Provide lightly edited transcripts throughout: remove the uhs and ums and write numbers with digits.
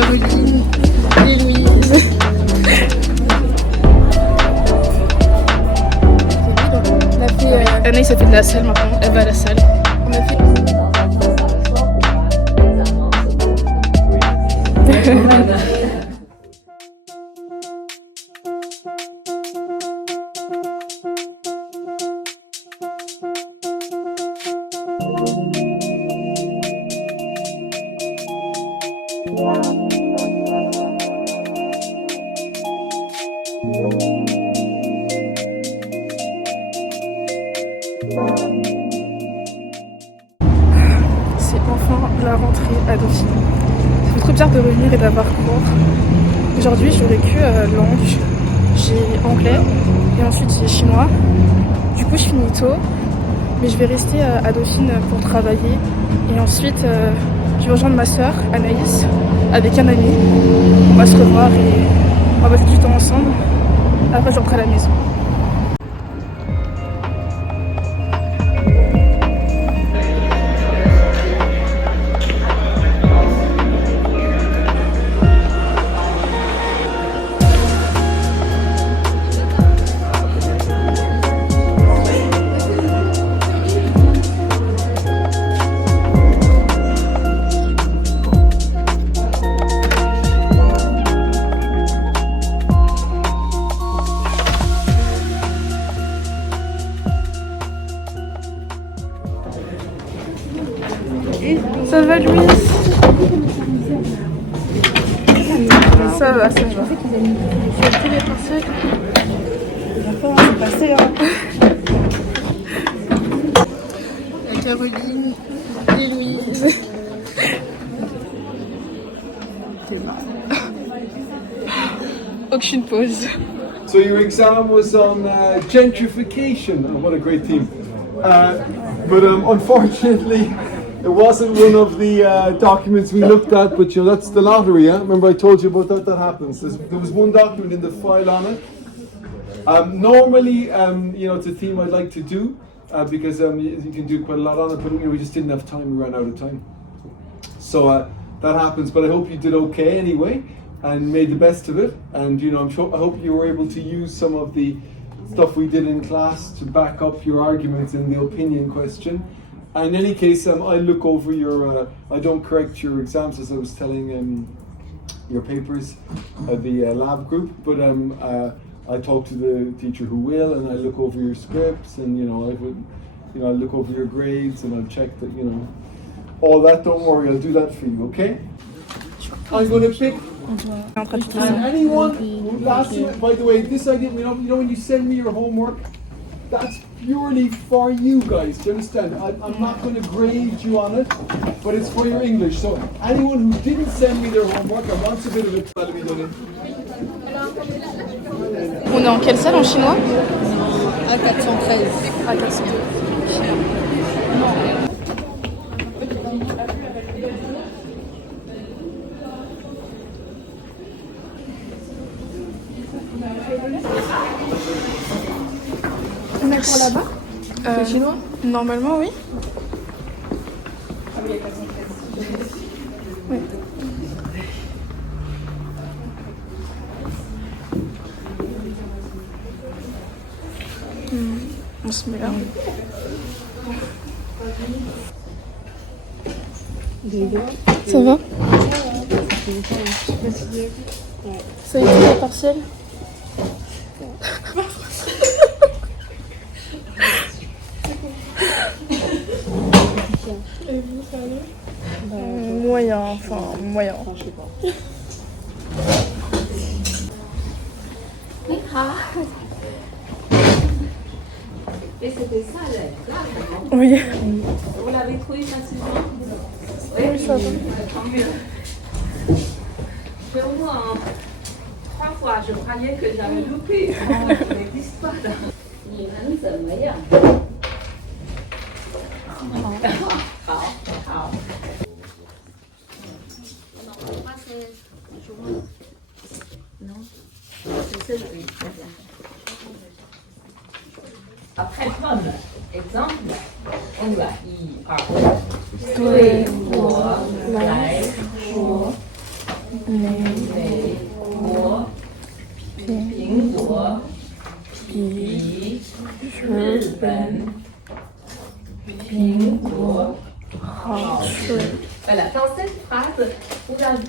Caroline, Héloïse. On a fait. Anaïs a fait de la salle maintenant, elle va à la salle. On a fait. C'est enfin la rentrée à Dauphine. Ça fait trop bizarre de revenir et d'avoir cours. Aujourd'hui j'aurais que langue, j'ai anglais et ensuite j'ai chinois. Du coup je finis tôt, mais je vais rester à Dauphine pour travailler. Et ensuite je vais rejoindre ma soeur Anaïs avec un ami. On va se revoir et on va passer du temps ensemble. Après je rentre à la maison. Ça va Louise? Ça va, ça va. C'est tous les partiels. D'accord, c'est passé hein. Il y a Caroline, Héloïse. Aucune pause. So your exam was on gentrification. Oh, what a great theme. But unfortunately, it wasn't one of the documents we looked at, but you know, that's the lottery, yeah? Remember I told you about that? That happens. There was one document in the file on it. Normally, you know, it's a theme I'd like to do because you can do quite a lot on it, but you know, we just didn't have time, we ran out of time. So that happens, but I hope you did okay anyway and made the best of it. And you know, I hope you were able to use some of the stuff we did in class to back up your arguments in the opinion question. And in any case, I look over your, I don't correct your exams as I was telling your papers at the lab group, but I talk to the teacher who will, and I look over your scripts, and you know, I look over your grades, and I'll check that, you know, all that. Don't worry, I'll do that for you, okay? I'm going to pick. And anyone who last, by the way, this idea, you know when you send me your homework, that's purely for you guys. Do you understand? I'm not going to grade you on it, but it's for your English. So anyone who didn't send me their homework, I want a bit of it. On est en quelle salle en chinois? À 413. À 400. On est pour là-bas? C'est chinois? Normalement oui. Ah oui, il y a 413. Oui. On se met là. Ça va? Ça a été le partiel? Et vous, ça allait? Moyen, enfin moyen. Je sais pas. Et c'était ça, là. Oui. Vous l'avez trouvé facilement? Oui, ça va. Tant mieux. Je vois, 3 fois, je croyais que j'avais loupé. Oh, ça n'existe pas. 你们怎么样？好，好。Non, c'est ça, oui. Après, comme exemple, on va 1、2。对我来说，美国苹果比日本苹果好吃。Voilà, dans cette phrase, vous avez,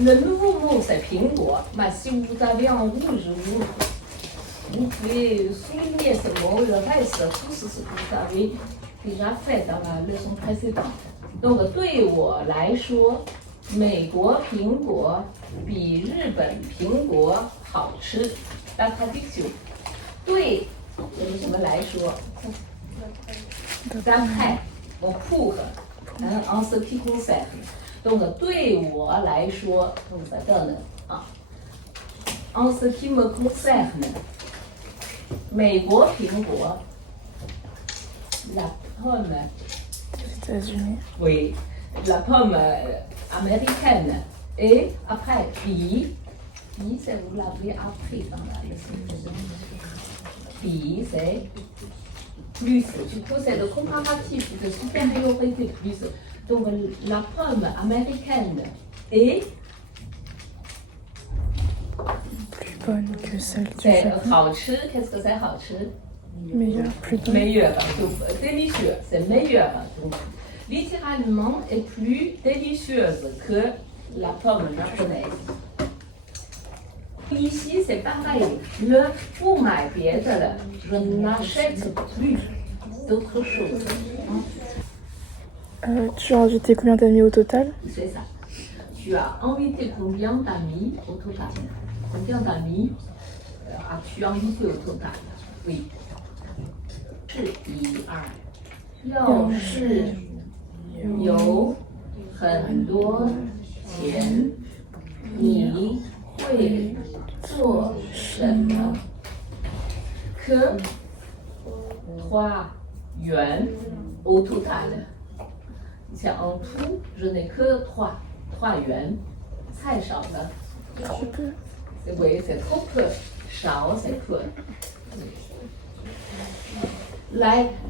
le nouveau mot c'est 苹果. Bah, si vous avez en rouge, vous pouvez souligner ce mot, le reste, tout ce que vous avez déjà fait dans la leçon précédente. Donc, 对我来说，美国苹果比日本苹果好吃。La traduction. 对有什么来说 D'après, bon, pour, en ce qui concerne. Donc, 对我来说, donc ça donne, en ce qui me concerne, 美国苹果 la pomme États-Unis. Oui, la pomme américaine. Et après, bi, c'est vous l'avez appris dans la leçon. Bi, c'est plus. Du coup, c'est le comparatif de supériorité plus. Donc, la pomme américaine est Plus bonne que celle du c'est Japon. 好吃. Qu'est-ce que c'est 好吃? Meilleure, plus bonne. Meilleur, donc délicieux, c'est meilleur. Donc, littéralement, est plus délicieuse que la pomme japonaise. Ici, c'est pareil. Le pour买别的了, je n'achète plus d'autres choses. Tu as invité combien d'amis au total? C'est ça. Tu as invité combien d'amis au total? Combien d'amis as-tu invité au total? Oui. 是一二，要是有很多钱，你会做什么？que 3 yuan au total. C'est en tout, je n'ai que 3 yuan. 太少了。Oui, c'est trop peu. 少 c'est peu.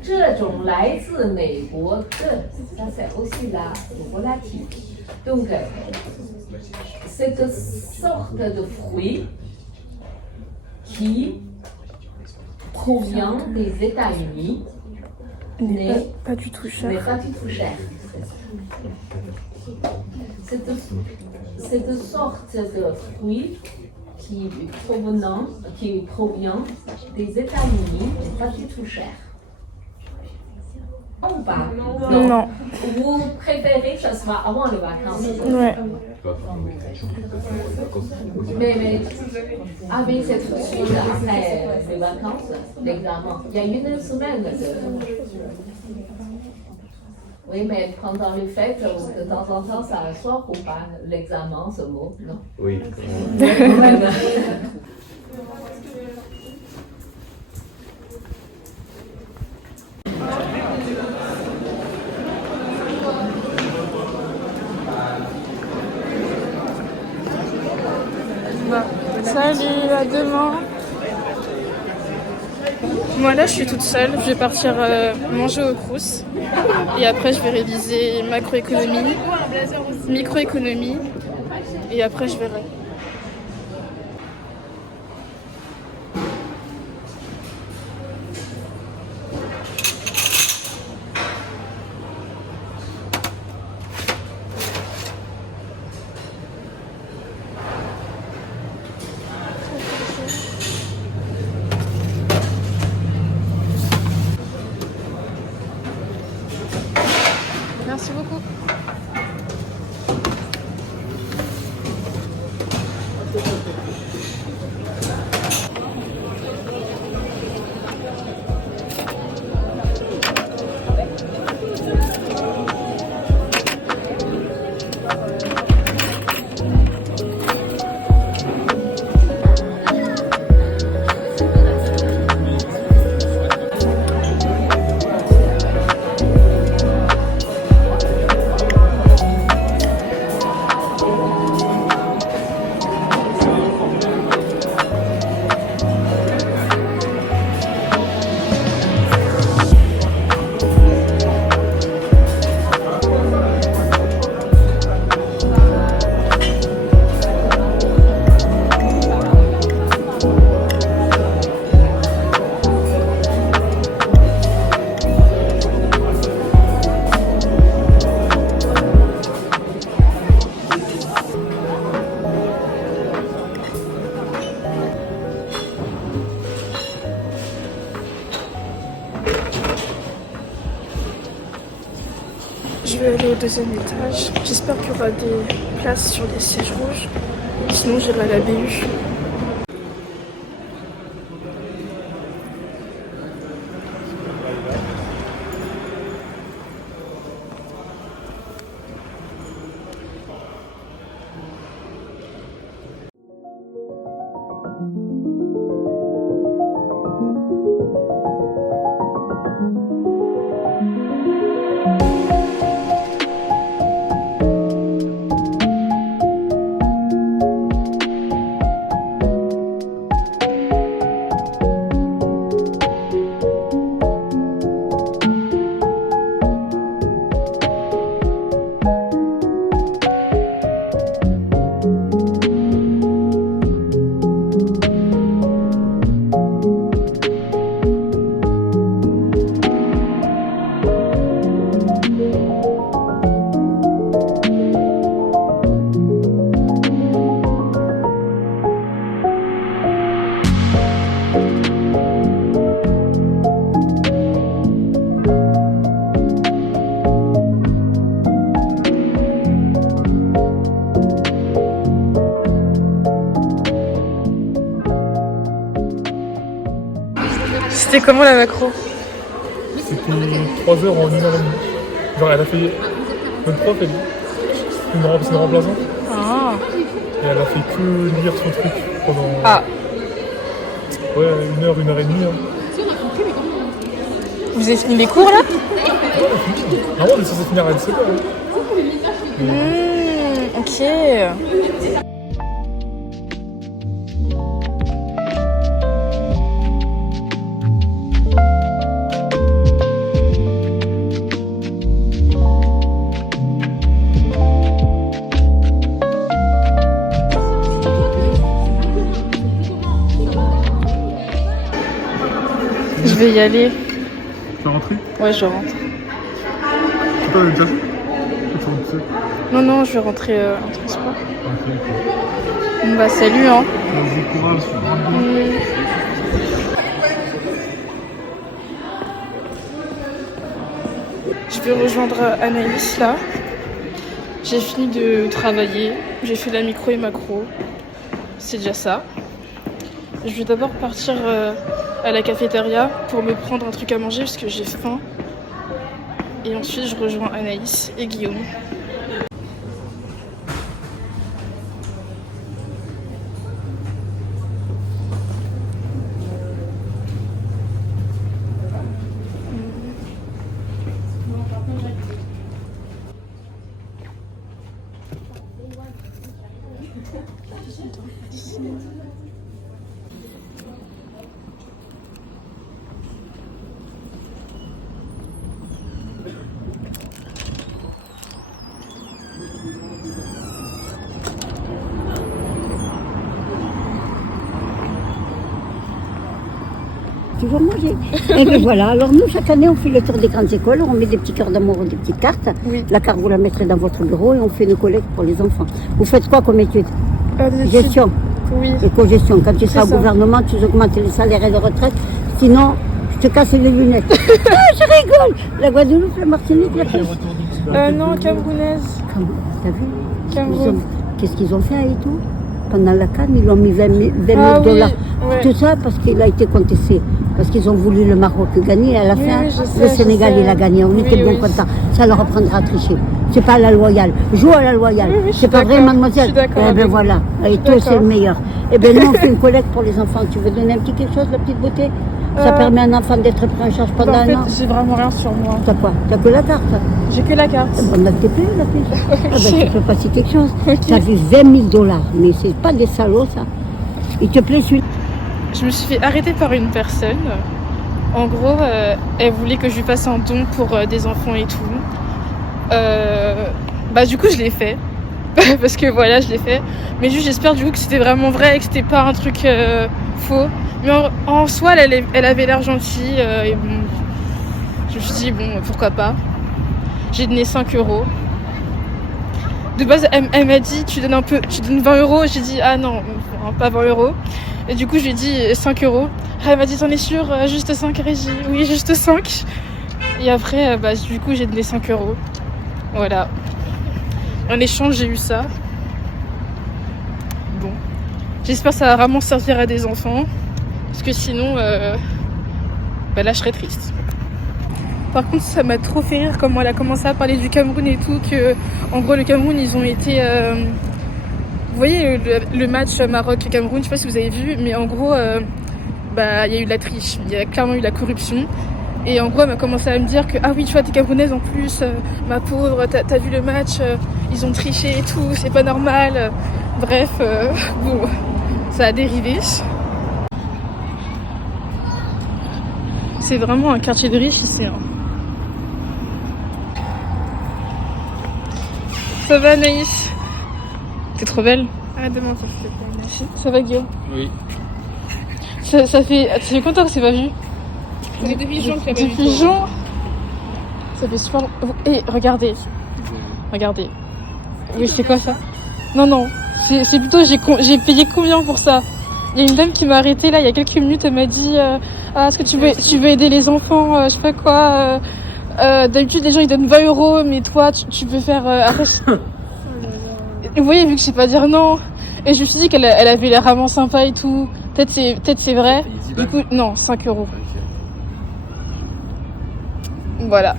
这种来自美国的 ça c'est aussi la relative. Donc, cette sorte de fruit qui provient des États-Unis n'est pas du tout cher. Pas du tout cher. Cette sorte de fruit qui provient des États-Unis n'est pas du tout cher. Ou pas? Non. Vous préférez que ce soit avant les vacances? Ouais. Mais oui, c'est tout de suite après les vacances, l'examen. Il y a une semaine de... Oui, mais pendant les fêtes, de temps en temps, ça sort ou pas l'examen, ce mot, non? Oui. Salut, à demain. Moi là je suis toute seule, je vais partir manger au Crous et après je vais réviser macroéconomie, microéconomie et après je verrai. Merci beaucoup. Je vais aller au deuxième étage. J'espère qu'il y aura des places sur les sièges rouges. Sinon j'irai à la BU. C'était comment la macro? C'était 3 heures en 1 heure et demie. Genre elle a fait... Notre prof, c'est une remplaçante. Ah. Et elle a fait que lire son truc pendant... Ah. Ouais, 1 heure, 1 heure et demie. Hein. Vous avez fini les cours là? Ouais, on a fini. Normalement, on est censé finir à 17h. Hein. Ok. Je vais y aller. Tu vas rentrer? Ouais, je rentre. Tu peux déjà fait? Tu rentres? Non, non, je vais rentrer en transport. Ok. Bon bah salut hein. Bon courage. Je vais rejoindre Anaïs là. J'ai fini de travailler. J'ai fait la micro et macro. C'est déjà ça. Je vais d'abord partir à la cafétéria pour me prendre un truc à manger parce que j'ai faim. Et ensuite je rejoins Anaïs et Guillaume. Toujours manger. Et bien voilà, alors nous chaque année on fait le tour des grandes écoles, on met des petits cœurs d'amour ou des petites cartes. Oui. La carte vous la mettrez dans votre bureau et on fait une collecte pour les enfants. Vous faites quoi comme étude? Gestion. Oui. Éco-gestion. Quand tu seras au gouvernement, tu augmentes les salaires et les retraites. Sinon, je te casse les lunettes. Ah, je rigole. La Guadeloupe, la Martinique, la Pêche. Non, camerounaise. T'as vu? Cameroun. Qu'est-ce qu'ils ont fait et tout? Pendant la CAN, ils ont mis 20 000 Ah, $. Oui, ouais. Tout ça parce qu'il a été contesté. Parce qu'ils ont voulu le Maroc gagner. À la Oui, fin, oui, je sais, le Sénégal, il a gagné. On était bien contents. Ça leur apprendra à tricher. C'est pas à la loyale. Joue à la loyale. Oui, oui, c'est pas vrai, mademoiselle? Je suis d'accord. Eh ben voilà. Et toi, c'est le meilleur. Eh ben nous, on fait une collecte pour les enfants. Tu veux donner un petit quelque chose, la petite beauté? Ça permet à un enfant d'être pris en charge pendant En fait, un an. j'ai vraiment rien sur moi. T'as quoi? T'as que la carte? J'ai que la carte. On a tes payé, la fille. Ah ben, tu peux passer quelque chose. T'as vu 20 000 $. Mais c'est pas des salauds, ça. Il te plaît, celui-là? Je me suis fait arrêter par une personne. En gros, elle voulait que je lui fasse un don pour des enfants et tout. Bah du coup, je l'ai fait. Parce que voilà, je l'ai fait. Mais juste, j'espère du coup que c'était vraiment vrai et que c'était pas un truc faux. Mais en soi, elle avait l'air gentille. Et bon, je me suis dit, bon, pourquoi pas. J'ai donné 5 €. De base, elle m'a dit, tu donnes 20 €. J'ai dit, ah non, pas 20 €. Et du coup, je lui ai dit 5 €. Elle m'a dit, t'en es sûre? Juste 5? J'ai dit, oui, juste 5. Et après, bah, du coup, j'ai donné 5 €. Voilà. En échange, j'ai eu ça. Bon. J'espère que ça va vraiment servir à des enfants. Parce que sinon, là, je serais triste. Par contre, ça m'a trop fait rire comment elle a commencé à parler du Cameroun et tout. Que, en gros, le Cameroun, ils ont été... Vous voyez le match Maroc-Cameroun, je sais pas si vous avez vu, mais en gros, il y a eu de la triche. Il y a clairement eu de la corruption. Et en gros, elle m'a commencé à me dire que, ah oui, tu vois, t'es camerounaise en plus, ma pauvre, t'as vu le match, ils ont triché et tout, c'est pas normal. Bref, bon, ça a dérivé. C'est vraiment un quartier de riches ici. Hein. Ça va, Anaïs? T'es trop belle. Arrête de mentir, s'il te plaît. Merci. Ça va, Guillaume? Oui. Ça fait combien de temps que c'est pas vu? Depuis juin que tu Depuis juin. Ça fait super longtemps. Eh, regardez. Regardez. Oui, c'est quoi ça? Non. C'est plutôt, j'ai payé combien pour ça? Il y a une dame qui m'a arrêtée là il y a quelques minutes. Elle m'a dit est-ce que tu veux aider les enfants? Je sais pas quoi. D'habitude, les gens ils donnent 20 €, mais toi, tu peux faire. Après, vous voyez, vu que je sais pas dire non. Et je me suis dit qu'elle avait l'air vraiment sympa et tout. Peut-être c'est vrai. Du coup, non, 5 €. Voilà.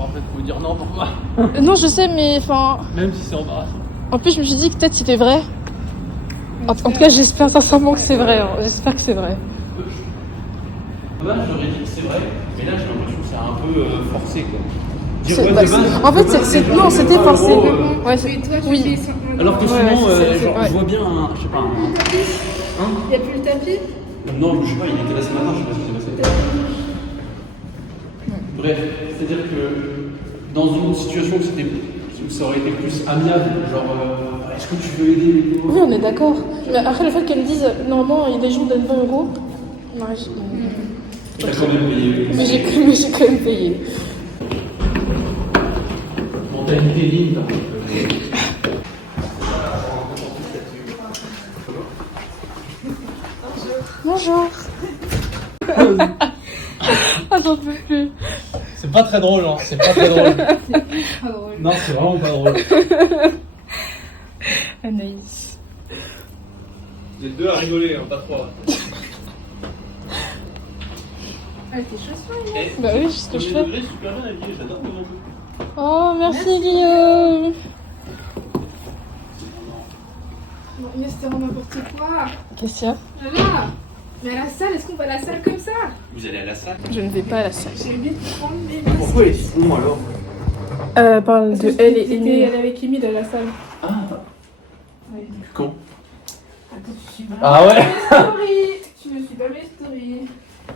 En fait, faut dire non pour moi. Non, je sais, mais enfin. Même si c'est embarrassant. En plus, je me suis dit que peut-être c'était vrai. En tout cas, j'espère sincèrement que c'est vrai. Hein. J'espère que c'est vrai. Là, j'aurais dit que c'est vrai, mais là, j'ai l'impression que c'est un peu forcé, quoi. En fait, non, c'était forcé. Ouais, oui. Alors que Ouais, souvent, c'est genre, vrai. je vois bien un. Je sais pas. Il n'y a plus le tapis? Non, je sais pas, il était là ce matin, je sais pas ce qui s'est passé. Bref, c'est-à-dire que dans une situation où ça aurait été plus amiable, genre, est-ce que tu veux aider les pauvres? Oui, on est d'accord. Mais après, le fait qu'elle me dise, normalement, il y a des gens qui donnent 20 €. Non, T'as quand même payé. mais j'ai quand même payé. Mentalité ligne, là. Bonjour. Ah, j'en peux plus. C'est pas très drôle, hein, c'est pas très drôle. Non, c'est vraiment pas drôle. Anaïs. Vous êtes deux à rigoler, hein, pas trois. Bah oui, c'est ce que je fais. Degrés, super bien habillé, j'adore tes manteaux. Oh, merci Guillaume. Non, mais c'était vraiment n'importe quoi. Qu'est-ce qu'il y a? Voilà. Mais à la salle, est-ce qu'on va à la salle comme ça? Vous allez à la salle? Je ne vais pas à la salle. J'ai envie de prendre mes Pourquoi ils font alors? Elle parle de elle et Émile. Elle avec Emile à la salle. Ah, quand? Attends, tu suis pas. Ah ouais? Story. Tu ne suis pas mes stories.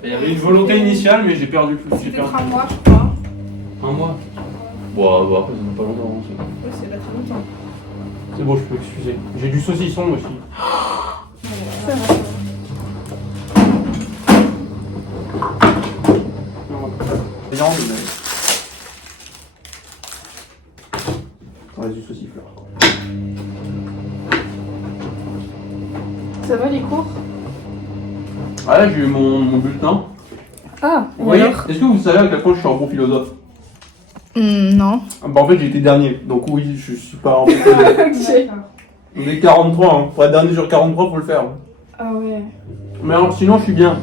Il y avait une volonté initiale, mais j'ai perdu plus. J'ai C'était perdu. 3 mois, je crois. Un mois? Bon, bah, après, ça n'a pas longtemps. Hein, Oui, c'est pas très longtemps. c'est bon, je peux excuser. J'ai du saucisson aussi. Viande, mais. Ça reste du saucifleur. Ça va les cours? Ah là, j'ai eu mon bulletin. Ah, Vous voyez, est-ce que vous savez à quel point je suis un bon philosophe? Non. Bah en fait, j'ai été dernier, donc oui, je suis pas en fait. On est 43, hein. Pour être dernier sur 43, faut le faire. Ah ouais. Mais alors, sinon, je suis bien.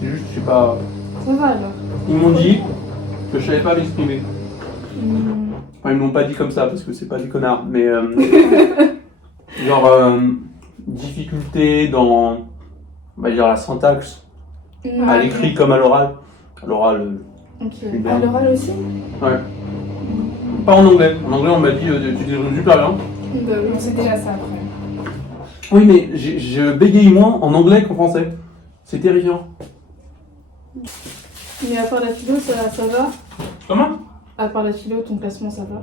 C'est juste, je sais pas. Ça va alors. Ils m'ont dit que je savais pas m'exprimer. Enfin, ils me l'ont pas dit comme ça parce que c'est pas des connards, mais genre difficulté dans, on va dire, la syntaxe, à l'écrit comme à l'oral. À l'oral, Ok. je suis bien. À l'oral aussi? Ouais. Pas en anglais. En anglais, on m'a dit tu t'exprimes super bien. Bah oui, c'est déjà ça après. Oui, mais je bégaye moins en anglais qu'en français. C'est terrifiant. Mais à part la philo, ça va? Comment? À part la philo, ton classement, ça va?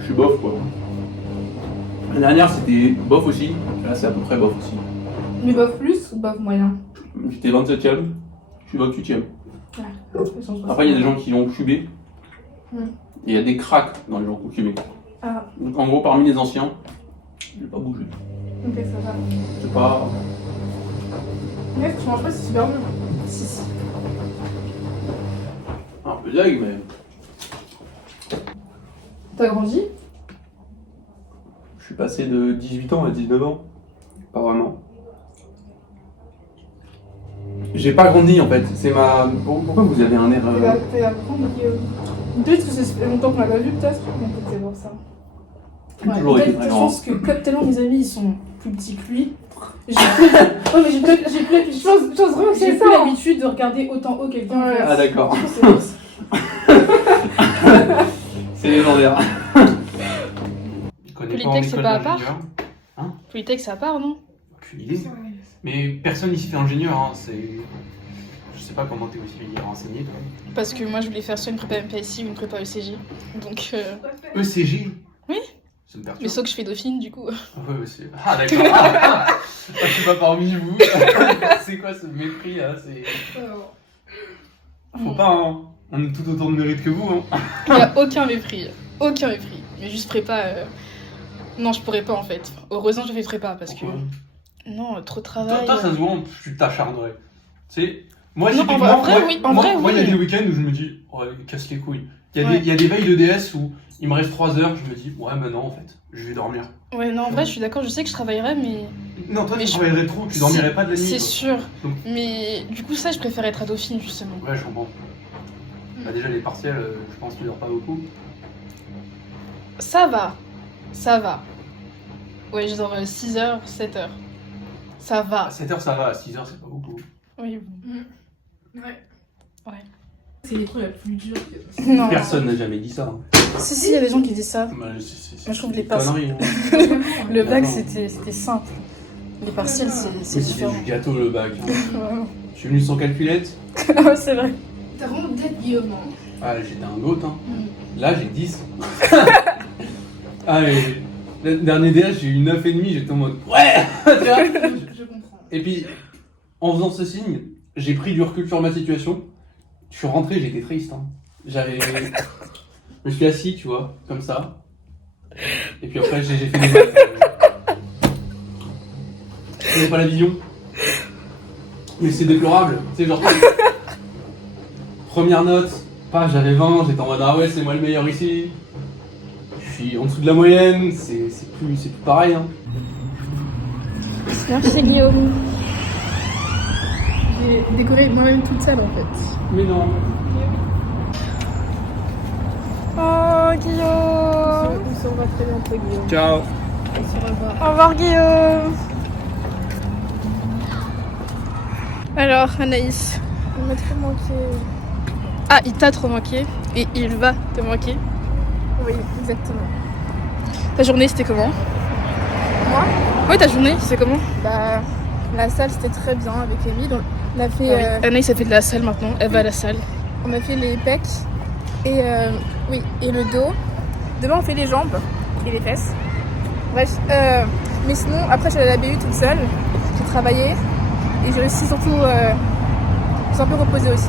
Je suis bof, quoi. La dernière, c'était bof aussi. Là, c'est à peu près bof aussi. Mais bof plus ou bof moyen? J'étais 27ème. Je suis 28ème. Ouais. Après, il y a des gens qui ont cubé. Hmm. Et il y a des cracks dans les gens qui ont cubé. Ah, Donc, en gros, parmi les anciens, j'ai pas bougé. ok, ça va. C'est pas. Mais tu manges pas, c'est super bon. Si. Un peu deg, mais. T'as grandi? Je suis passé de 18 ans à 19 ans. Pas vraiment. J'ai pas grandi en fait, c'est ma... Pourquoi vous avez un air... T'es à prendre, Guillaume. Peut-être que ça fait longtemps qu'on l'a pas vu, peut-être. Donc c'est pour ça. J'ai toujours été Peut-être, très je grand. pense que comme tellement mes amis ils sont plus petits que lui, j'ai plus l'habitude de regarder autant haut quelqu'un. Ouais. Ah d'accord, C'est pour ça. c'est légendaire. Il connaît pas en Polytech, c'est école pas à part d'ingénieur. Polytech, c'est à part, non? Aucune idée. Mais personne ici fait ingénieur, hein. C'est... Je sais pas comment t'es aussi renseigné toi. Parce que moi je voulais faire soit une prépa MPSI ou une prépa ECJ. Donc. ECG. Oui. Ça me perturbe. Mais sauf que je fais Dauphine du coup. Ouais, c'est... Ah d'accord. Je suis pas parmi vous. C'est quoi ce mépris là? C'est... Faut pas, hein. On a tout autant de mérite que vous, hein. Il n'y a aucun mépris. Aucun mépris. Mais juste prépa. Non, je pourrais pas en fait. Heureusement, j'ai fait prépa parce que. Pourquoi? Non, trop de travail. Toi, ça se voit, tu t'acharnerais. Tu sais, moi, Non, typiquement, en vrai, oui. En vrai, moi, il y a oui. des week-ends où je me dis, oh, casse les couilles. Il Ouais. y a des veilles de DS où il me reste 3 heures, je me dis, ouais, bah non, en fait, je vais dormir. Ouais, non, en vrai, je suis d'accord, je sais que je travaillerais, mais. Non, toi, Mais tu je- travaillerais trop, tu dormirais pas de la nuit. C'est quoi. sûr. Donc- Mais du coup, ça, je préfère être à Dauphine, justement. Ouais, je comprends. Bah, déjà, les partiels, je pense que tu dors pas beaucoup. Ça va. Ça va. Ouais, je dors 6h, 7h. Ça va. À 7 heures, ça va, à 6 heures, c'est pas beaucoup. Oui. C'est l'épreuve la plus dure que... Non. Personne n'a jamais dit ça. Hein. Si, il y a des gens qui disent ça. Bah, Moi, je trouve des les passes. conneries, hein. Le bac, non. c'était simple. Les partiels, c'est Mais c'était différent. du gâteau, le bac. Hein. Vraiment. Je suis venu sans calculette. Ah ouais, c'est vrai. T'as vraiment d'être Guillaume. Hein. Ah, j'étais un goat, hein. Là, j'ai 10. Ah, et le dernier DS, j'ai eu 9,5, j'étais en mode ouais. Tu vois. Je comprends. Et puis, en faisant ce signe, j'ai pris du recul sur ma situation. Je suis rentré, j'étais triste. Hein. Je me suis assis, tu vois, comme ça. Et puis après, j'ai fait des maths. Je connais pas la vision. Mais c'est déplorable. Tu sais, genre, première note, j'avais 20, j'étais en mode ah ouais, c'est moi le meilleur ici. Je suis en dessous de la moyenne, c'est plus pareil. Hein. Merci Guillaume. J'ai décoré moi-même toute seule en fait. Mais non. Oh Guillaume. On se revoit très bientôt Guillaume. Ciao. On se revoit. Au revoir Guillaume. Alors Anaïs. Il m'a trop manqué. Ah, il t'a trop manqué et il va te manquer. Oui, exactement. Ta journée c'était comment? Moi Ouais, ta journée c'est comment? Bah, la salle c'était très bien avec Amy. Donc, on a fait, Anaïs a fait de la salle maintenant, elle va à la salle. on a fait les pecs et oui et le dos. Demain on fait les jambes et les fesses. Bref, mais sinon après j'allais à la BU toute seule. J'ai travaillé et j'ai aussi surtout un peu reposé aussi.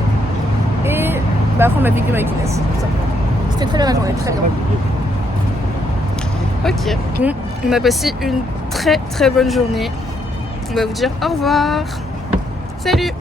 Et bah après on a vécu avec Inès, tout simplement. C'était très bien la journée, très bien. Ok, bon, on a passé une très très bonne journée. On va vous dire au revoir. Salut!